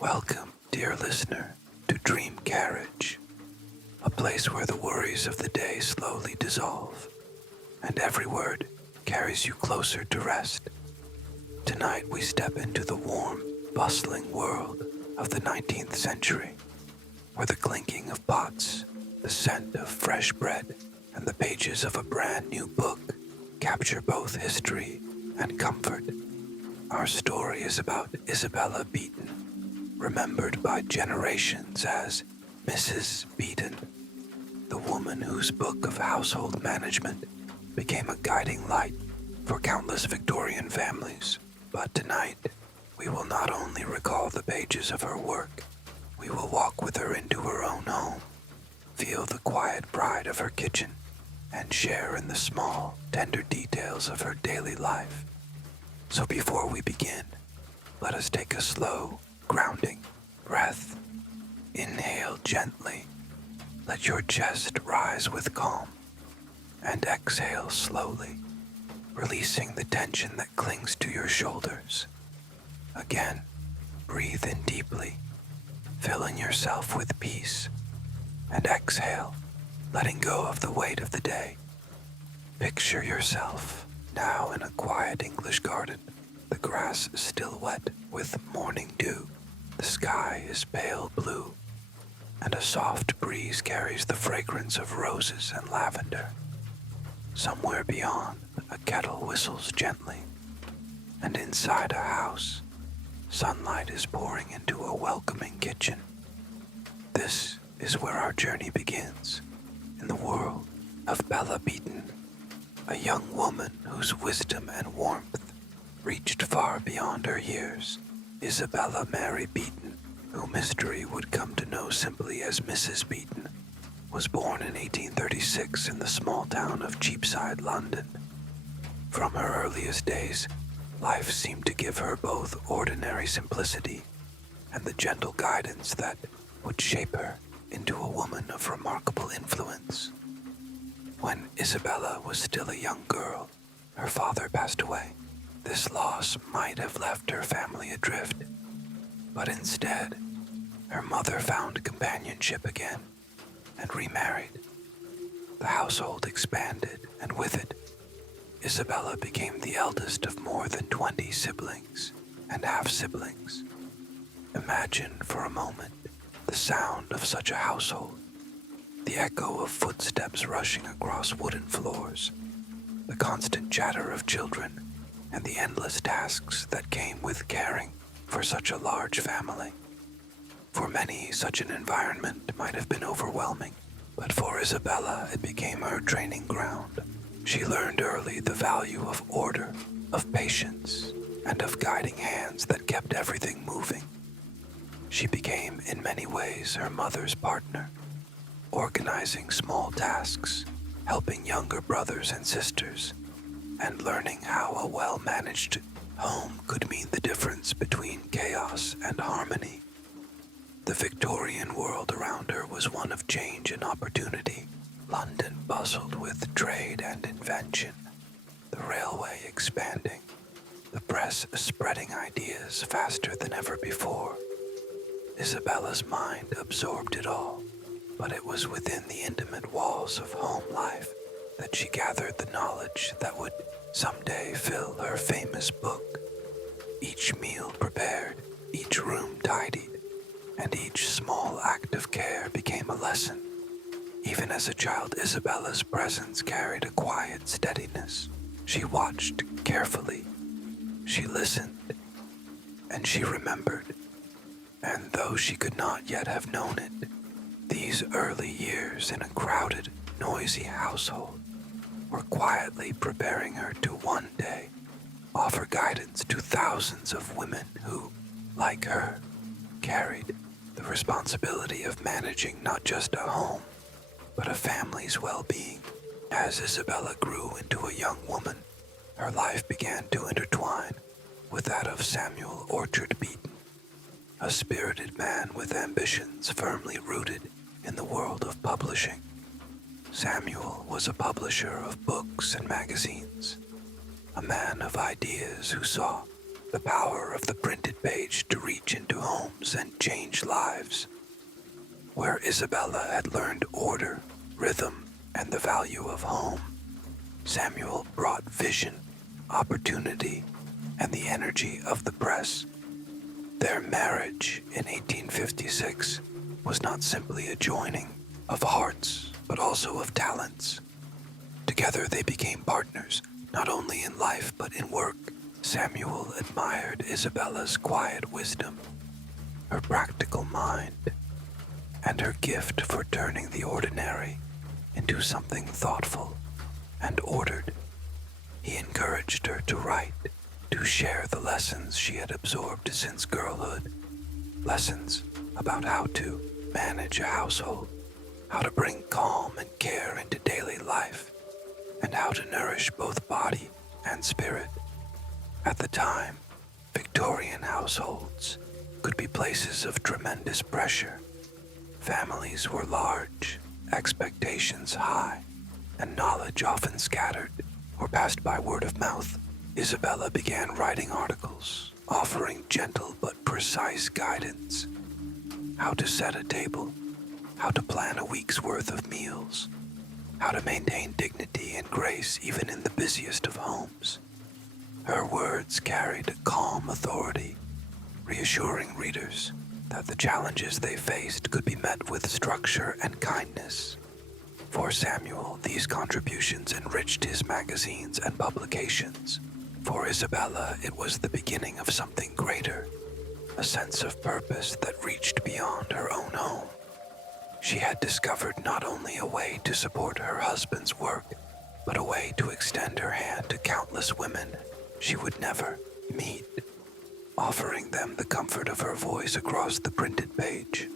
Welcome, dear listener, to Dream Carriage, a place where the worries of the day slowly dissolve, and every word carries you closer to rest. Tonight we step into the warm, bustling world of the 19th century, where the clinking of pots, the scent of fresh bread, and the pages of a brand new book capture both history and comfort. Our story is about Isabella Beeton, remembered by generations as Mrs. Beeton, the woman whose book of household management became a guiding light for countless Victorian families. But tonight, we will not only recall the pages of her work, we will walk with her into her own home, feel the quiet pride of her kitchen, and share in the small, tender details of her daily life. So before we begin, let us take a slow, grounding breath. Inhale gently. Let your chest rise with calm. And exhale slowly, releasing the tension that clings to your shoulders. Again, breathe in deeply, filling yourself with peace. And exhale, letting go of the weight of the day. Picture yourself now in a quiet English garden. The grass is still wet with morning dew. The sky is pale blue, and a soft breeze carries the fragrance of roses and lavender. Somewhere beyond, a kettle whistles gently, and inside a house, sunlight is pouring into a welcoming kitchen. This is where our journey begins, in the world of Bella Beeton, a young woman whose wisdom and warmth reached far beyond her years. Isabella Mary Beeton, whom history would come to know simply as Mrs. Beeton, was born in 1836 in the small town of Cheapside, London. From her earliest days, life seemed to give her both ordinary simplicity and the gentle guidance that would shape her into a woman of remarkable influence. When Isabella was still a young girl, her father passed away. This loss might have left her family adrift, but instead, her mother found companionship again and remarried. The household expanded, and with it, Isabella became the eldest of more than 20 siblings and half-siblings. Imagine for a moment the sound of such a household, the echo of footsteps rushing across wooden floors, the constant chatter of children, and the endless tasks that came with caring for such a large family. For many, such an environment might have been overwhelming, but for Isabella, it became her training ground. She learned early the value of order, of patience, and of guiding hands that kept everything moving. She became, in many ways, her mother's partner, organizing small tasks, helping younger brothers and sisters, and learning how a well-managed home could mean the difference between chaos and harmony. The Victorian world around her was one of change and opportunity. London bustled with trade and invention, the railway expanding, the press spreading ideas faster than ever before. Isabella's mind absorbed it all, but it was within the intimate walls of home life that she gathered the knowledge that would someday fill her famous book. Each meal prepared, each room tidied, and each small act of care became a lesson. Even as a child, Isabella's presence carried a quiet steadiness. She watched carefully, she listened, and she remembered. And though she could not yet have known it, these early years in a crowded, noisy household were quietly preparing her to one day offer guidance to thousands of women who, like her, carried the responsibility of managing not just a home, but a family's well-being. As Isabella grew into a young woman, her life began to intertwine with that of Samuel Beeton, a spirited man with ambitions firmly rooted in the world of publishing. Samuel was a publisher of books and magazines, a man of ideas who saw the power of the printed page to reach into homes and change lives. Where Isabella had learned order, rhythm, and the value of home, Samuel brought vision, opportunity, and the energy of the press. Their marriage in 1856 was not simply a joining of hearts, but also of talents. Together they became partners, not only in life but in work. Samuel admired Isabella's quiet wisdom, her practical mind, and her gift for turning the ordinary into something thoughtful and ordered. He encouraged her to write, to share the lessons she had absorbed since girlhood, lessons about how to manage a household, how to bring calm and care into daily life, and how to nourish both body and spirit. At the time, Victorian households could be places of tremendous pressure. Families were large, expectations high, and knowledge often scattered or passed by word of mouth. Isabella began writing articles, offering gentle but precise guidance. How to set a table, how to plan a week's worth of meals, how to maintain dignity and grace even in the busiest of homes. Her words carried a calm authority, reassuring readers that the challenges they faced could be met with structure and kindness. For Samuel, these contributions enriched his magazines and publications. For Isabella, it was the beginning of something greater, a sense of purpose that reached beyond her own home. She had discovered not only a way to support her husband's work, but a way to extend her hand to countless women she would never meet, offering them the comfort of her voice across the printed page.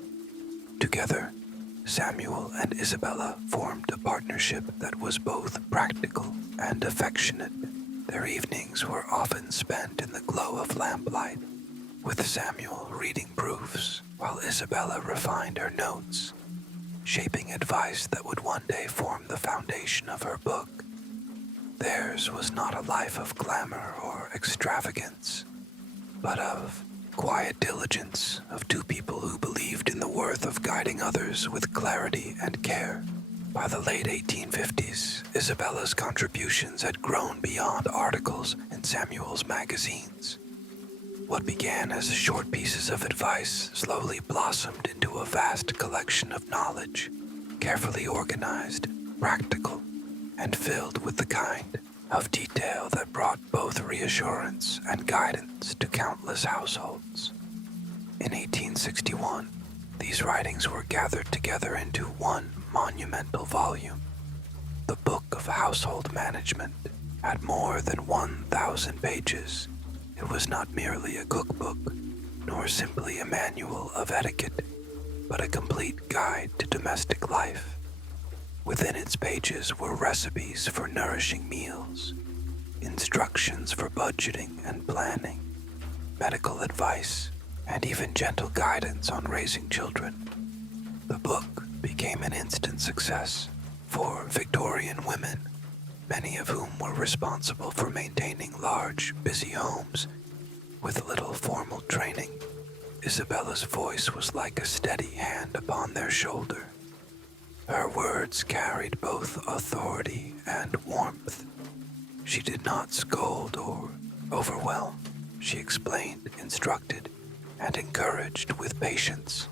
Together, Samuel and Isabella formed a partnership that was both practical and affectionate. Their evenings were often spent in the glow of lamplight, with Samuel reading proofs while Isabella refined her notes, shaping advice that would one day form the foundation of her book. Theirs was not a life of glamour or extravagance, but of quiet diligence of two people who believed in the worth of guiding others with clarity and care. By the late 1850s, Isabella's contributions had grown beyond articles in Samuel's magazines. What began as short pieces of advice slowly blossomed into a vast collection of knowledge, carefully organized, practical, and filled with the kind of detail that brought both reassurance and guidance to countless households. In 1861, these writings were gathered together into one monumental volume. The Book of Household Management had more than 1,000 pages. It was not merely a cookbook, nor simply a manual of etiquette, but a complete guide to domestic life. Within its pages were recipes for nourishing meals, instructions for budgeting and planning, medical advice, and even gentle guidance on raising children. The book became an instant success for Victorian women, many of whom were responsible for maintaining large, busy homes with little formal training. Isabella's voice was like a steady hand upon their shoulder. Her words carried both authority and warmth. She did not scold or overwhelm. She explained, instructed, and encouraged with patience.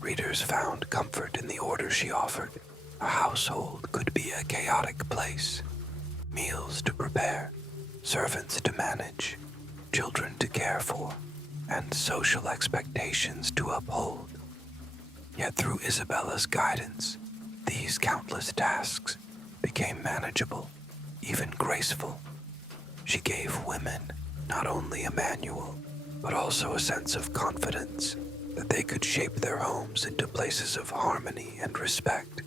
Readers found comfort in the order she offered. A household could be a chaotic place. Meals to prepare, servants to manage, children to care for, and social expectations to uphold. Yet through Isabella's guidance, these countless tasks became manageable, even graceful. She gave women not only a manual, but also a sense of confidence that they could shape their homes into places of harmony and respect.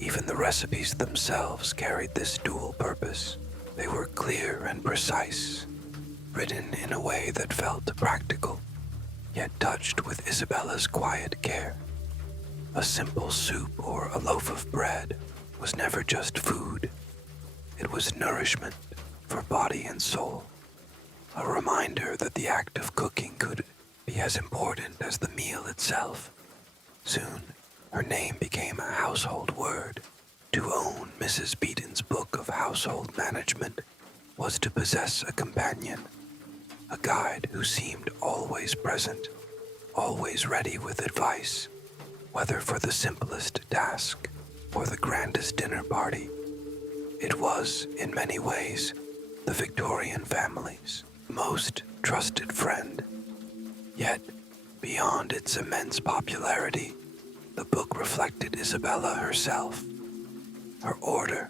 Even the recipes themselves carried this dual purpose. They were clear and precise, written in a way that felt practical, yet touched with Isabella's quiet care. A simple soup or a loaf of bread was never just food. It was nourishment for body and soul. a reminder that the act of cooking could be as important as the meal itself. Soon, her name became a household word. To own Mrs. Beeton's book of household management was to possess a companion, a guide who seemed always present, always ready with advice, whether for the simplest task or the grandest dinner party. It was, in many ways, the Victorian family's most trusted friend. Yet, beyond its immense popularity, the book reflected Isabella herself. Her order,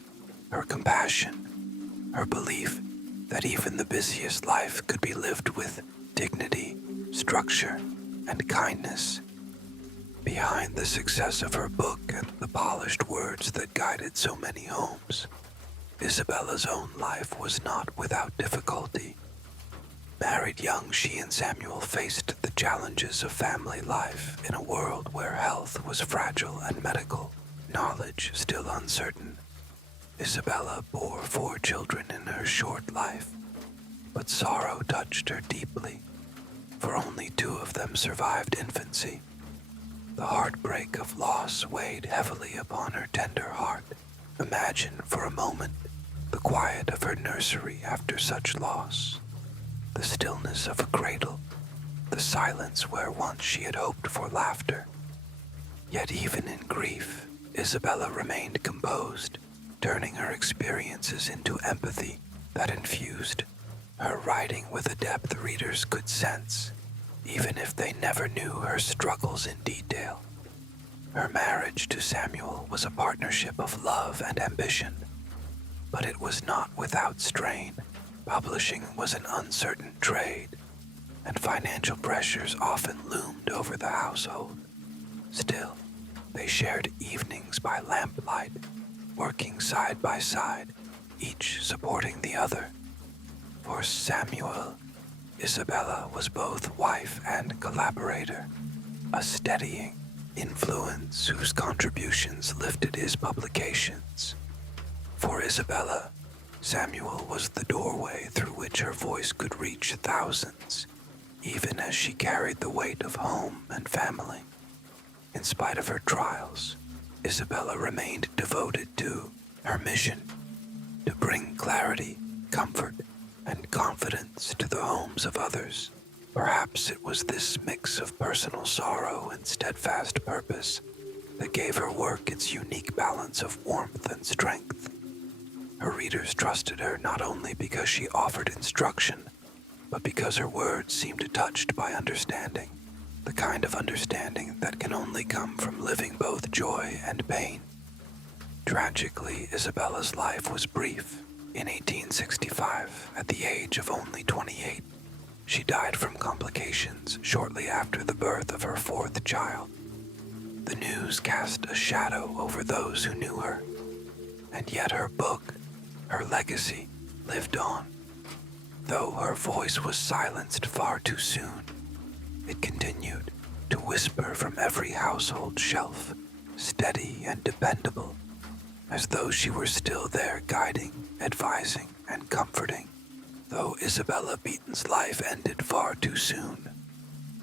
her compassion, her belief that even the busiest life could be lived with dignity, structure, and kindness. Behind the success of her book and the polished words that guided so many homes, Isabella's own life was not without difficulty. Married young, she and Samuel faced the challenges of family life in a world where health was fragile and medical knowledge still uncertain. Isabella bore 4 children in her short life, but sorrow touched her deeply, for only 2 of them survived infancy. The heartbreak of loss weighed heavily upon her tender heart. Imagine for a moment the quiet of her nursery after such loss, the stillness of a cradle, the silence where once she had hoped for laughter. Yet even in grief, Isabella remained composed, turning her experiences into empathy that infused her writing with a depth readers could sense, even if they never knew her struggles in detail. Her marriage to Samuel was a partnership of love and ambition, but it was not without strain. Publishing was an uncertain trade, and financial pressures often loomed over the household. Still, they shared evenings by lamplight, working side by side, each supporting the other. For Samuel, Isabella was both wife and collaborator, a steadying influence whose contributions lifted his publications. For Isabella, Samuel was the doorway through which her voice could reach thousands, even as she carried the weight of home and family. In spite of her trials, Isabella remained devoted to her mission to bring clarity, comfort, and confidence to the homes of others. Perhaps it was this mix of personal sorrow and steadfast purpose that gave her work its unique balance of warmth and strength. Her readers trusted her not only because she offered instruction, but because her words seemed touched by understanding, the kind of understanding that can only come from living both joy and pain. Tragically, Isabella's life was brief. In 1865, at the age of only 28, she died from complications shortly after the birth of her 4th child. The news cast a shadow over those who knew her, and yet her book, her legacy, lived on. Though her voice was silenced far too soon, it continued to whisper from every household shelf, steady and dependable, as though she were still there guiding, advising, and comforting. Though Isabella Beeton's life ended far too soon,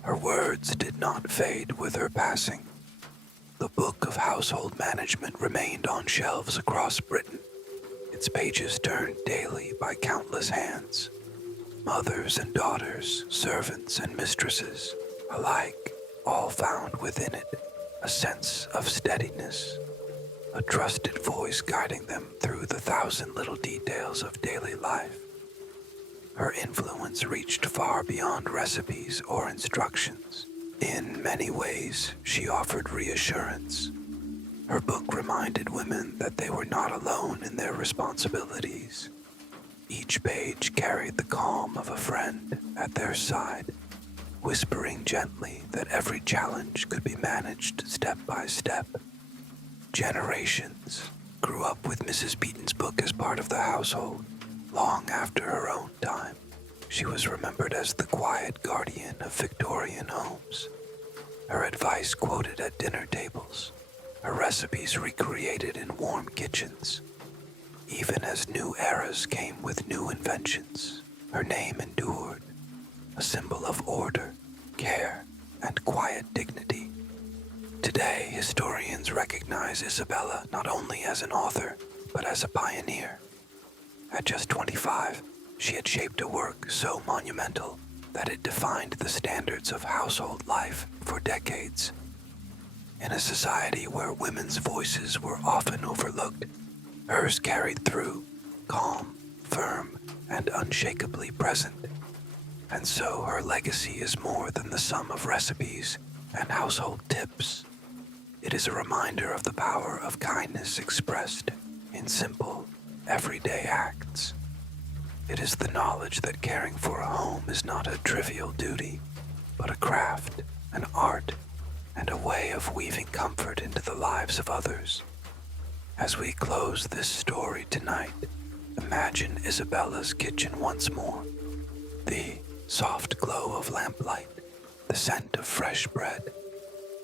her words did not fade with her passing. The book of household management remained on shelves across Britain, its pages turned daily by countless hands. Mothers and daughters, servants and mistresses, alike, all found within it a sense of steadiness, a trusted voice guiding them through the 1,000 little details of daily life. Her influence reached far beyond recipes or instructions. In many ways, she offered reassurance. Her book reminded women that they were not alone in their responsibilities. Each page carried the calm of a friend at their side, whispering gently that every challenge could be managed step by step. Generations grew up with Mrs. Beeton's book as part of the household. Long after her own time, she was remembered as the quiet guardian of Victorian homes. Her advice quoted at dinner tables, her recipes recreated in warm kitchens. Even as new eras came with new inventions, Her name endured, a symbol of order, care, and quiet dignity. Today, historians recognize Isabella not only as an author, but as a pioneer. At just 25, she had shaped a work so monumental that it defined the standards of household life for decades. In a society where women's voices were often overlooked, hers carried through, calm, firm, and unshakably present. And so her legacy is more than the sum of recipes and household tips. It is a reminder of the power of kindness expressed in simple, everyday acts. It is the knowledge that caring for a home is not a trivial duty, but a craft, an art, and a way of weaving comfort into the lives of others. As we close this story tonight, imagine Isabella's kitchen once more. The soft glow of lamplight, the scent of fresh bread,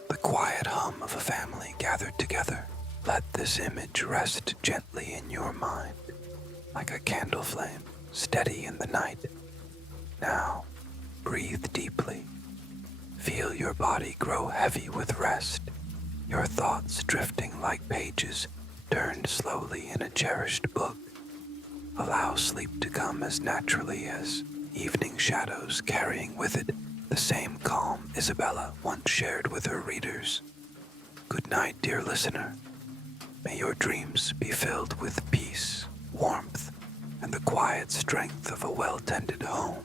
the quiet hum of a family gathered together. Let this image rest gently in your mind, like a candle flame, steady in the night. Now, breathe deeply. Feel your body grow heavy with rest, your thoughts drifting like pages turned slowly in a cherished book. Allow sleep to come as naturally as evening shadows, carrying with it the same calm Isabella once shared with her readers. Good night, dear listener. May your dreams be filled with peace, warmth, and the quiet strength of a well-tended home.